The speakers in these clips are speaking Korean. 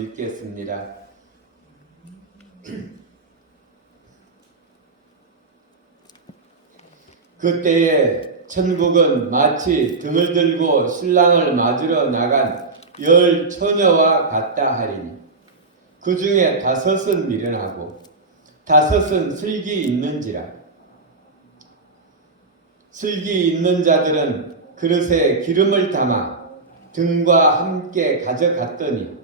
읽겠습니다. 그때에 천국은 마치 등을 들고 신랑을 맞으러 나간 10 처녀와 같다 하리니 그 중에 5은 미련하고 5은 슬기 있는지라. 슬기 있는 자들은 그릇에 기름을 담아 등과 함께 가져갔더니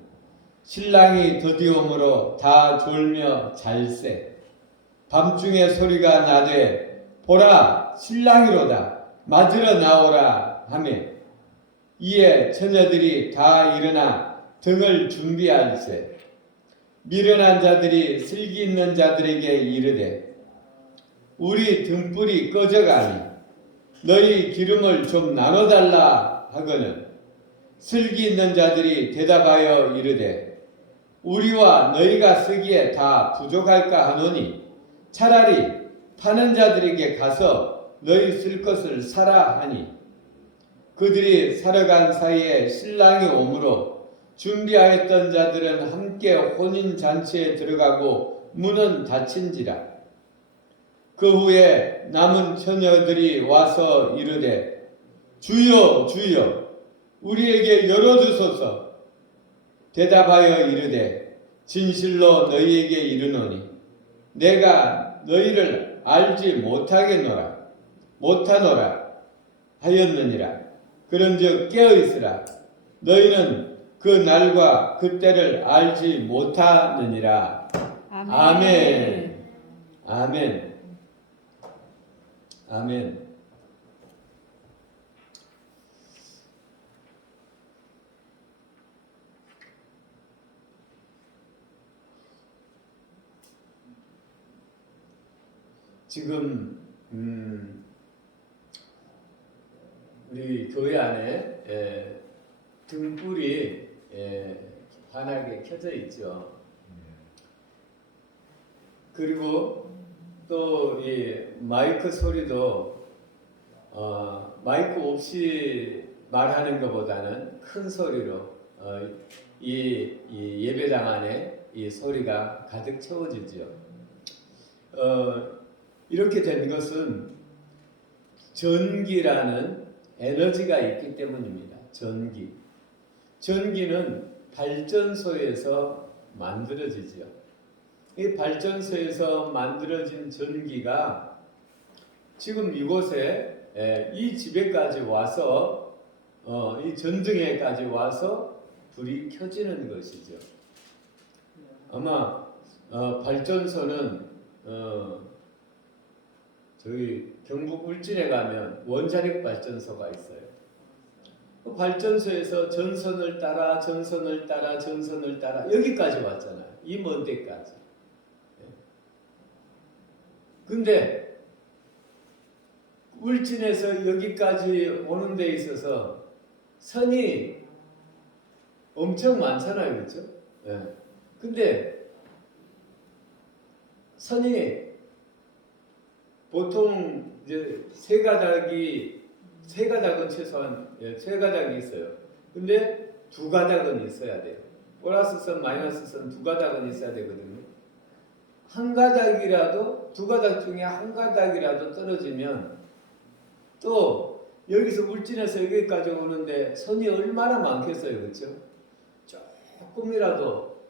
신랑이 더디옴으로 다 졸며 잘세. 밤중에 소리가 나되 보라 신랑이로다 맞으러 나오라 하매 이에 처녀들이 다 일어나 등을 준비할세. 미련한 자들이 슬기 있는 자들에게 이르되 우리 등불이 꺼져가니 너희 기름을 좀 나눠달라 하거늘 슬기 있는 자들이 대답하여 이르되 우리와 너희가 쓰기에 다 부족할까 하노니 차라리 파는 자들에게 가서 너희 쓸 것을 사라 하니 그들이 사러 간 사이에 신랑이 오므로 준비하였던 자들은 함께 혼인잔치에 들어가고 문은 닫힌지라. 그 후에 남은 처녀들이 와서 이르되 주여 주여 우리에게 열어주소서. 대답하여 이르되 진실로 너희에게 이르노니 내가 너희를 알지 못하노라 하였느니라. 그런즉 깨어있으라. 너희는 그 날과 그 때를 알지 못하느니라. 아멘. 아멘. 아멘. 지금 우리 교회 안에 등불이 환하게 켜져 있죠. 그리고 또 이 마이크 소리도 마이크 없이 말하는 것보다는 큰 소리로 이 예배당 안에 이 소리가 가득 채워지죠. 이렇게 된 것은 전기라는 에너지가 있기 때문입니다. 전기는 발전소에서 만들어지지요. 이 발전소에서 만들어진 전기가 지금 이곳에 이 집에까지 와서 이 전등에까지 와서 불이 켜지는 것이죠. 아마 발전소는 저희 경북 울진에 가면 원자력 발전소가 있어요. 그 발전소에서 전선을 따라 여기까지 왔잖아요. 이 먼 데까지. 근데 울진에서 여기까지 오는 데 있어서 선이 엄청 많잖아요. 그렇죠? 근데 선이 보통 이제 세 가닥은 최소한 세 가닥이 있어요. 근데 2가닥은 있어야 돼요. 플러스선, 마이너스선 2가닥은 있어야 되거든요. 한 가닥이라도 2가닥 중에 한 가닥이라도 떨어지면 또 여기서 울진에서 여기까지 오는데 선이 얼마나 많겠어요, 그렇죠? 조금이라도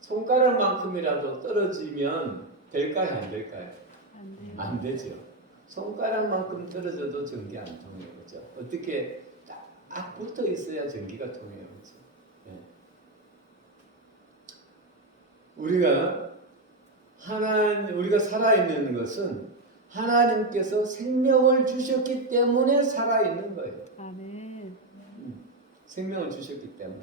손가락만큼이라도 떨어지면 될까요, 안 될까요? 안 되죠. 손가락만큼 떨어져도 전기 안 통해요, 그렇죠? 어떻게 딱 붙어 있어야 전기가 통해요, 그렇죠? 우리가 살아있는 것은 하나님께서 생명을 주셨기 때문에 살아있는 거예요. 아멘. 생명을 주셨기 때문에.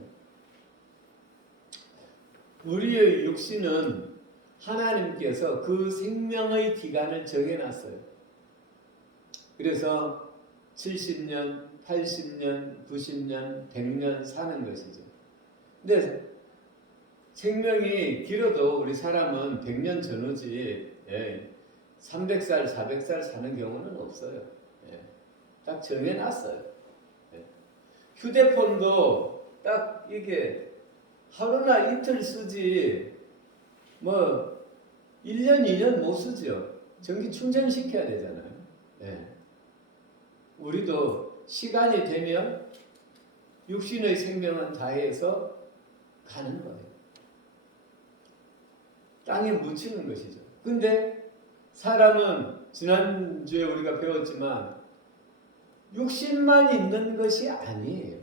우리의 육신은 하나님께서 그 생명의 기간을 정해놨어요. 그래서 70년, 80년, 90년, 100년 사는 것이죠. 근데 생명이 길어도 우리 사람은 100년 전후지 300살, 400살 사는 경우는 없어요. 딱 정해놨어요. 휴대폰도 딱 이게 하루나 이틀 쓰지 뭐 1년, 2년 못 쓰죠. 전기 충전시켜야 되잖아요. 예. 우리도 시간이 되면 육신의 생명은 다해서 가는 거예요. 땅에 묻히는 것이죠. 근데 사람은 지난주에 우리가 배웠지만 육신만 있는 것이 아니에요.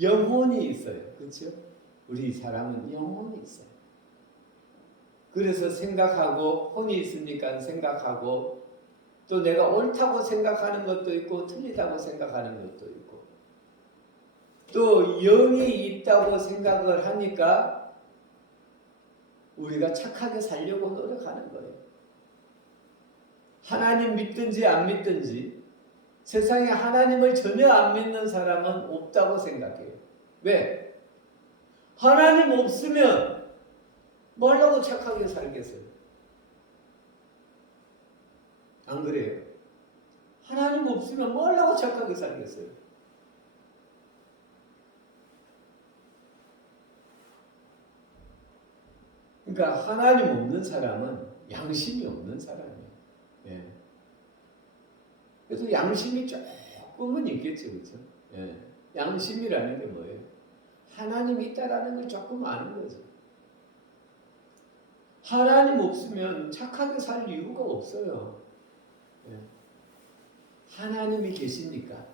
영혼이 있어요. 그렇죠? 우리 사람은 영혼이 있어요. 그래서 생각하고 혼이 있으니까 생각하고 또 내가 옳다고 생각하는 것도 있고 틀리다고 생각하는 것도 있고 또 영이 있다고 생각을 하니까 우리가 착하게 살려고 노력하는 거예요. 하나님 믿든지 안 믿든지 세상에 하나님을 전혀 안 믿는 사람은 없다고 생각해요. 왜? 하나님 없으면 뭐라고 착하게 살겠어요? 안 그래요? 하나님 없으면 뭐라고 착하게 살겠어요? 그러니까 하나님 없는 사람은 양심이 없는 사람이에요. 예. 그래서 양심이 조금은 있겠죠, 그렇죠? 예. 양심이라는 게 뭐예요? 하나님이 있다라는 걸 조금 아는 거죠. 하나님 없으면 착하게 살 이유가 없어요. 예. 하나님이 계시니까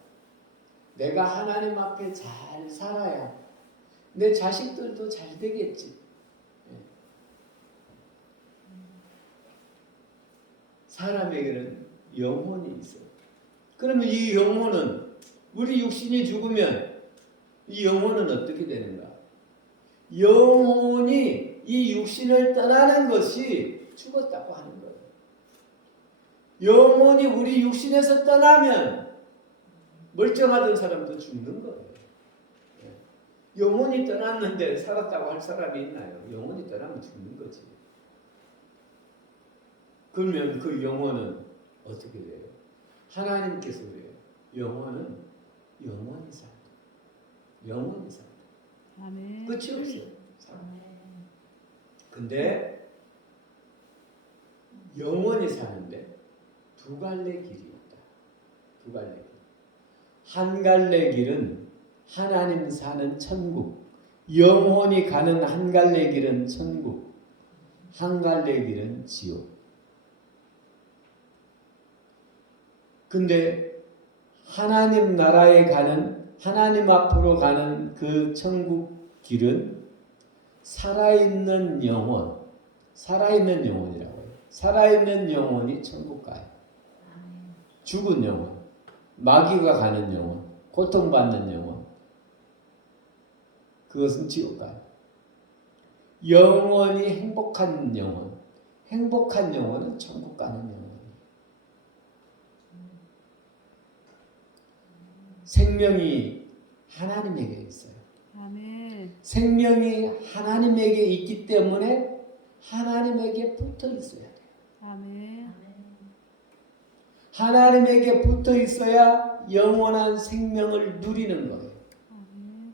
내가 하나님 앞에 잘 살아야 내 자식들도 잘 되겠지. 예. 사람에게는 영혼이 있어요. 그러면 이 영혼은 우리 육신이 죽으면 이 영혼은 어떻게 되는가? 영혼이 이 육신을 떠나는 것이 죽었다고 하는 거예요. 영혼이 우리 육신에서 떠나면 멀쩡하던 사람도 죽는 거예요. 영혼이 떠났는데 살았다고 할 사람이 있나요? 영혼이 떠나면 죽는 거지. 그러면 그 영혼은 어떻게 돼요? 하나님께서 그래요. 영혼은 영원히 산다. 영원히 산다. 아멘. 끝이 없어요. 근데 영원히 사는데 두 갈래 길이 있다. 두 갈래 길. 한 갈래 길은 하나님 사는 천국. 영혼이 가는 한 갈래 길은 천국. 한 갈래 길은 지옥. 근데 하나님 나라에 가는 하나님 앞으로 가는 그 천국 길은 살아있는 영혼, 살아있는 영혼이라고 해요. 살아있는 영혼이 천국 가요. 죽은 영혼, 마귀가 가는 영혼, 고통받는 영혼, 그것은 지옥 가요. 영원히 행복한 영혼, 행복한 영혼은 천국 가는 영혼. 생명이 하나님에게 있어요. 아멘. 생명이 하나님에게 있기 때문에 하나님에게 붙어 있어야 돼요. 아멘. 하나님에게 붙어 있어야 영원한 생명을 누리는 거예요. 아멘.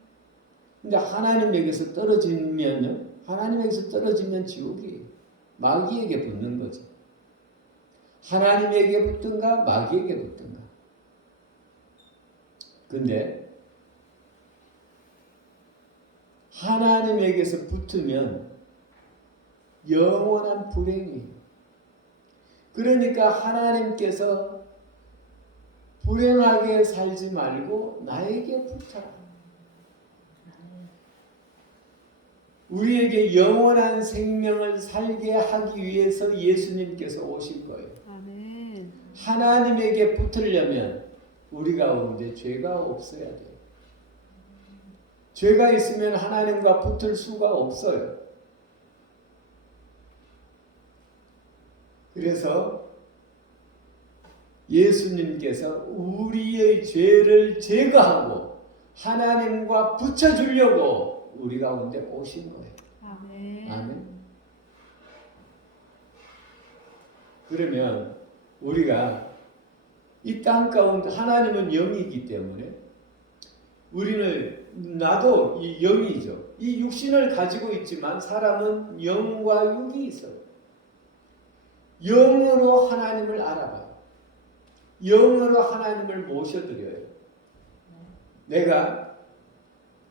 근데 하나님에게서 떨어지면요, 하나님에게서 떨어지면 지옥이에요. 마귀에게 붙는 거죠. 하나님에게 붙든가 마귀에게 붙든가. 근데 하나님에게서 붙으면 영원한 불행이에요. 그러니까 하나님께서 불행하게 살지 말고 나에게 붙어라. 우리에게 영원한 생명을 살게 하기 위해서 예수님께서 오신 거예요. 아멘. 하나님에게 붙으려면 우리 가운데 죄가 없어야 돼요. 죄가 있으면 하나님과 붙을 수가 없어요. 그래서 예수님께서 우리의 죄를 제거하고 하나님과 붙여주려고 우리 가운데 오신 거예요. 아멘. 아멘. 그러면 우리가 이 땅 가운데 하나님은 영이기 때문에 우리는 나도 이 영이죠. 이 육신을 가지고 있지만 사람은 영과 육이 있어요. 영으로 하나님을 알아봐요. 영으로 하나님을 모셔드려요. 내가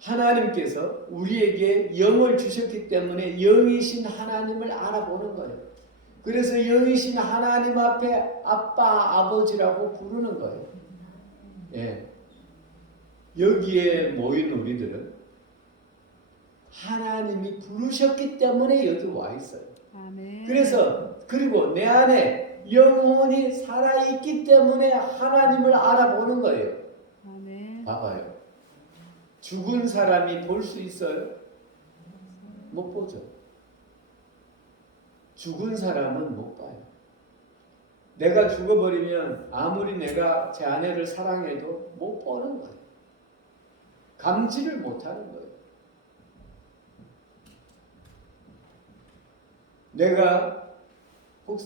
하나님께서 우리에게 영을 주셨기 때문에 영이신 하나님을 알아보는 거예요. 그래서 영이신 하나님 앞에 아빠, 아버지라고 부르는 거예요. 예. 여기에 모인 우리들은 하나님이 부르셨기 때문에 여기 와 있어요. 아멘. 그래서 그리고 내 안에 영혼이 살아있기 때문에 하나님을 알아보는 거예요. 아멘. 봐봐요. 죽은 사람이 볼 수 있어요? 못 보죠. 죽은 사람은 못 봐요. 내가 죽어버리면 아무리 내가 제 아내를 사랑해도 못 보는 거예요. 감지를 못하는 거예요. 내가 혹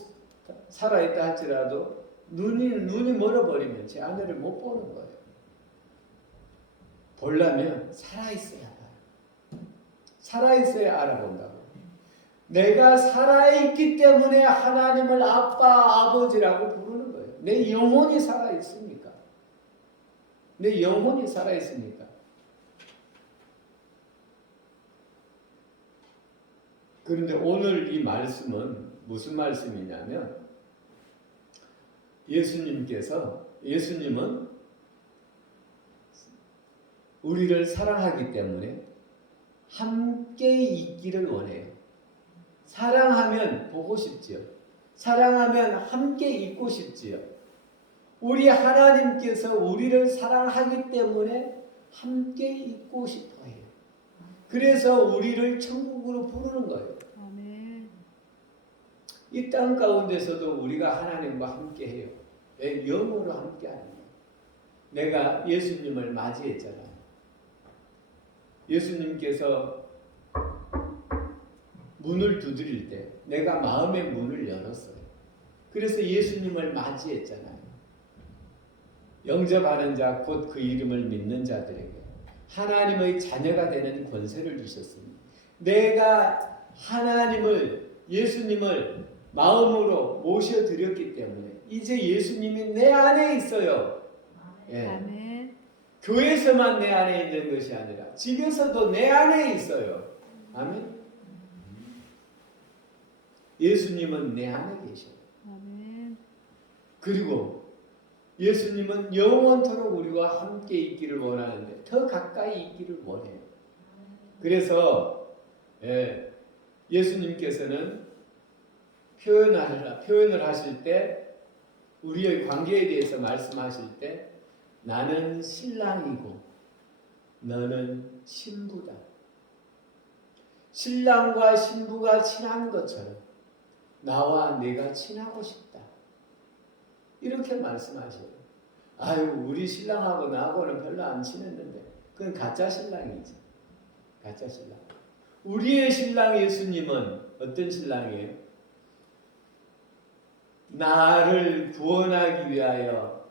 살아있다 할지라도 눈이 멀어버리면 제 아내를 못 보는 거예요. 보려면 살아있어야 봐요. 살아있어야 알아본다고. 내가 살아있기 때문에 하나님을 아빠, 아버지라고 부르는 거예요. 내 영혼이 살아있으니까. 내 영혼이 살아있으니까. 그런데 오늘 이 말씀은 무슨 말씀이냐면 예수님은 우리를 사랑하기 때문에 함께 있기를 원해요. 사랑하면 보고 싶지요. 사랑하면 함께 있고 싶지요. 우리 하나님께서 우리를 사랑하기 때문에 함께 있고 싶어 해요. 그래서 우리를 천국으로 부르는 거예요. 아멘. 이 땅 가운데서도 우리가 하나님과 함께 해요. 왜? 영으로 함께 하는 거예요. 내가 예수님을 맞이했잖아요. 예수님께서 문을 두드릴 때 내가 마음의 문을 열었어요. 그래서 예수님을 맞이했잖아요. 영접하는 자 곧 그 이름을 믿는 자들에게 하나님의 자녀가 되는 권세를 주셨습니다. 내가 예수님을 마음으로 모셔드렸기 때문에 이제 예수님이 내 안에 있어요. 예. 아멘. 교회에서만 내 안에 있는 것이 아니라 집에서도 내 안에 있어요. 아멘. 예수님은 내 안에 계셔요. 아멘. 그리고 예수님은 영원토록 우리와 함께 있기를 원하는데 더 가까이 있기를 원해요. 그래서 예수님께서는 표현을 하실 때 우리의 관계에 대해서 말씀하실 때 나는 신랑이고 너는 신부다. 신랑과 신부가 친한 것처럼 나와 네가 친하고 싶다. 이렇게 말씀하셔요. 아유, 우리 신랑하고 나하고는 별로 안 친했는데 그건 가짜 신랑이지. 가짜 신랑. 우리의 신랑 예수님은 어떤 신랑이에요? 나를 구원하기 위하여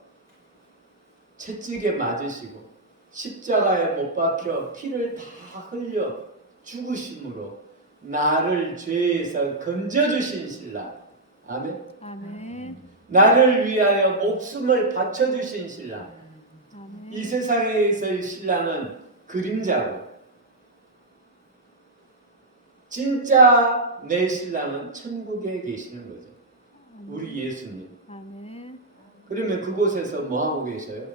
채찍에 맞으시고 십자가에 못 박혀 피를 다 흘려 죽으심으로 나를 죄에서 건져주신 신랑. 아멘. 아멘. 나를 위하여 목숨을 바쳐주신 신랑. 아멘. 이 세상에서의 신랑은 그림자고 진짜 내 신랑은 천국에 계시는 거죠. 우리 예수님. 아멘. 그러면 그곳에서 뭐 하고 계셔요?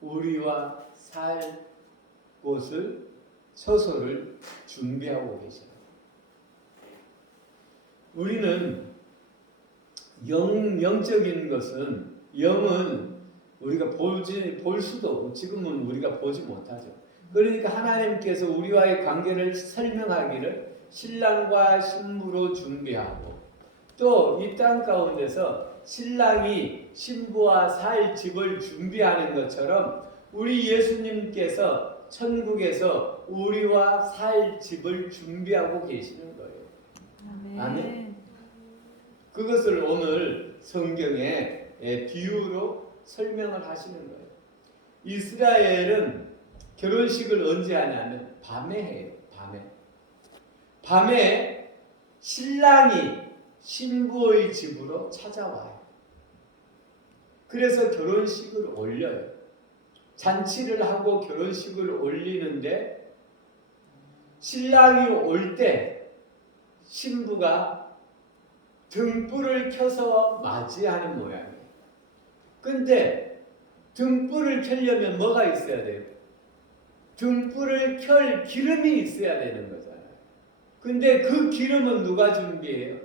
우리와 살 곳을 처소를 준비하고 계셔요. 우리는 영적인 것은 영은 우리가 볼 수도 없고 지금은 우리가 보지 못하죠. 그러니까 하나님께서 우리와의 관계를 설명하기를 신랑과 신부로 준비하고 또 이 땅 가운데서 신랑이 신부와 살 집을 준비하는 것처럼 우리 예수님께서 천국에서 우리와 살 집을 준비하고 계시는 거예요. 아멘. 아멘. 그것을 오늘 성경에 비유로 설명을 하시는 거예요. 이스라엘은 결혼식을 언제 하냐면 밤에 해요. 밤에. 밤에 신랑이 신부의 집으로 찾아와요. 그래서 결혼식을 올려요. 잔치를 하고 결혼식을 올리는데 신랑이 올 때 신부가 등불을 켜서 맞이하는 모양이에요. 근데 등불을 켜려면 뭐가 있어야 돼요? 등불을 켤 기름이 있어야 되는 거잖아요. 근데 그 기름은 누가 준비해요?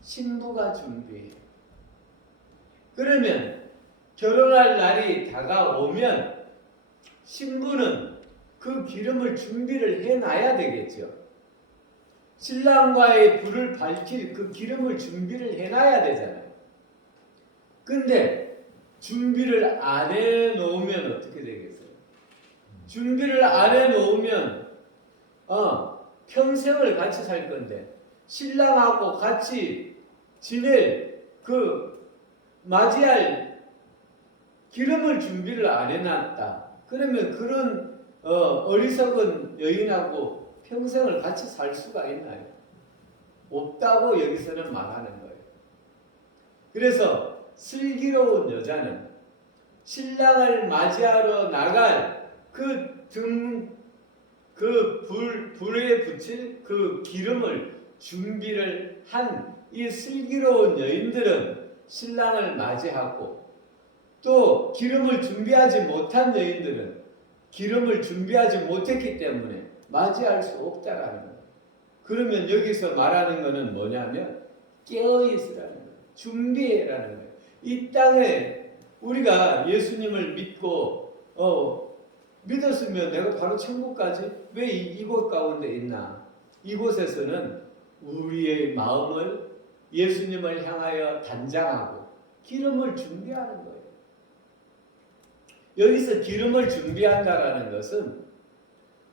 신부가 준비해요. 그러면 결혼할 날이 다가오면 신부는 그 기름을 준비를 해놔야 되겠죠. 신랑과의 불을 밝힐 그 기름을 준비를 해놔야 되잖아요. 근데 준비를 안 해놓으면 어떻게 되겠어요? 준비를 안 해놓으면 평생을 같이 살 건데 신랑하고 같이 지낼 맞이할 기름을 준비를 안 해놨다. 그러면 그런 어리석은 여인하고 평생을 같이 살 수가 있나요? 없다고 여기서는 말하는 거예요. 그래서 슬기로운 여자는 신랑을 맞이하러 나갈 불에 붙일 그 기름을 준비를 한 이 슬기로운 여인들은 신랑을 맞이하고, 또 기름을 준비하지 못한 여인들은 기름을 준비하지 못했기 때문에 맞이할 수 없다라는 거예요. 그러면 여기서 말하는 것은 뭐냐면 깨어있으라는 거예요. 준비해라는 거예요. 이 땅에 우리가 예수님을 믿고 믿었으면 내가 바로 천국 가지? 왜 이곳 가운데 있나? 이곳에서는 우리의 마음을 예수님을 향하여 단장하고 기름을 준비하는 거예요. 여기서 기름을 준비한다라는 것은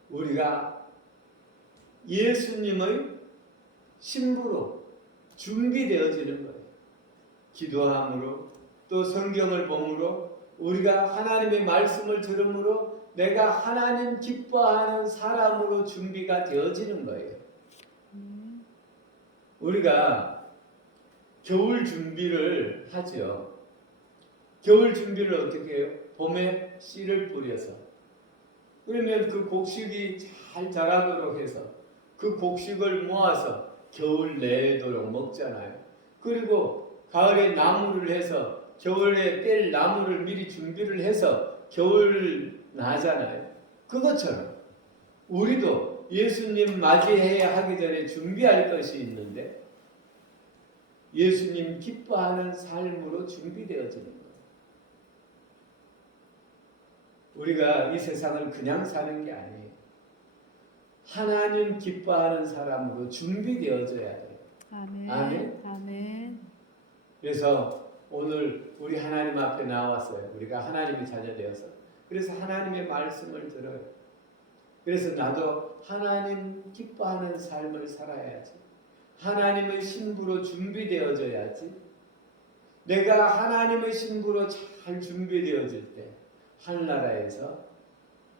우리가 예수님의 신부로 준비되어지는 거예요. 기도함으로, 또 성경을 보므로, 우리가 하나님의 말씀을 들음으로 내가 하나님 기뻐하는 사람으로 준비가 되어지는 거예요. 우리가 겨울 준비를 하죠. 겨울 준비를 어떻게 해요? 봄에 씨를 뿌려서, 그러면 그 곡식이 잘 자라도록 해서 그 곡식을 모아서 겨울 내도록 먹잖아요. 그리고 가을에 나무를 해서 겨울에 뗄 나무를 미리 준비를 해서 겨울 나잖아요. 그것처럼 우리도 예수님 맞이해야 하기 전에 준비할 것이 있는데 예수님 기뻐하는 삶으로 준비되어지는 거예요. 우리가 이 세상을 그냥 사는 게 아니에요. 하나님 기뻐하는 사람으로 준비되어져야 돼요. 아멘. 아멘. 아멘. 그래서 오늘 우리 하나님 앞에 나왔어요. 우리가 하나님의 자녀 되어서. 그래서 하나님의 말씀을 들어요. 그래서 나도 하나님 기뻐하는 삶을 살아야지. 하나님의 신부로 준비되어져야지. 내가 하나님의 신부로 잘 준비되어질 때 하늘나라에서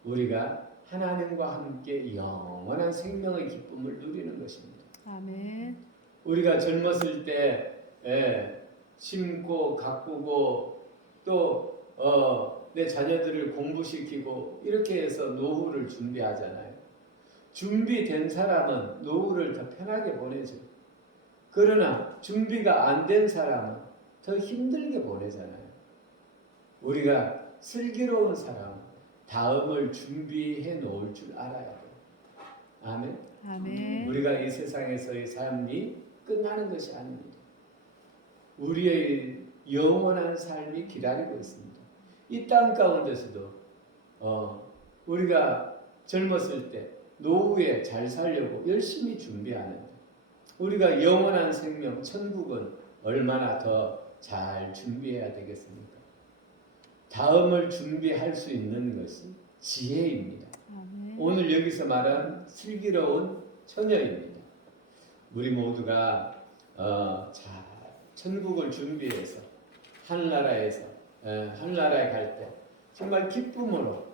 우리가 하나님과 함께 영원한 생명의 기쁨을 누리는 것입니다. 아멘. 우리가 젊었을 때 심고 가꾸고 또 내 자녀들을 공부시키고 이렇게 해서 노후를 준비하잖아요. 준비된 사람은 노후를 더 편하게 보내죠. 그러나 준비가 안 된 사람은 더 힘들게 보내잖아요. 우리가 슬기로운 사람, 다음을 준비해 놓을 줄 알아야 돼요. 아멘. 아멘. 우리가 이 세상에서의 삶이 끝나는 것이 아닙니다. 우리의 영원한 삶이 기다리고 있습니다. 이 땅 가운데서도 우리가 젊었을 때 노후에 잘 살려고 열심히 준비하는데 우리가 영원한 생명, 천국은 얼마나 더 잘 준비해야 되겠습니까? 다음을 준비할 수 있는 것이 지혜입니다. 아멘. 오늘 여기서 말한 슬기로운 처녀입니다. 우리 모두가 잘 천국을 준비해서 하늘나라에 갈 때 정말 기쁨으로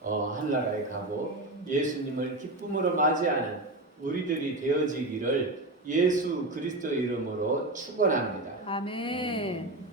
하늘나라에 가고 예수님을 기쁨으로 맞이하는 우리들이 되어지기를 예수 그리스도 이름으로 축원합니다. 아멘.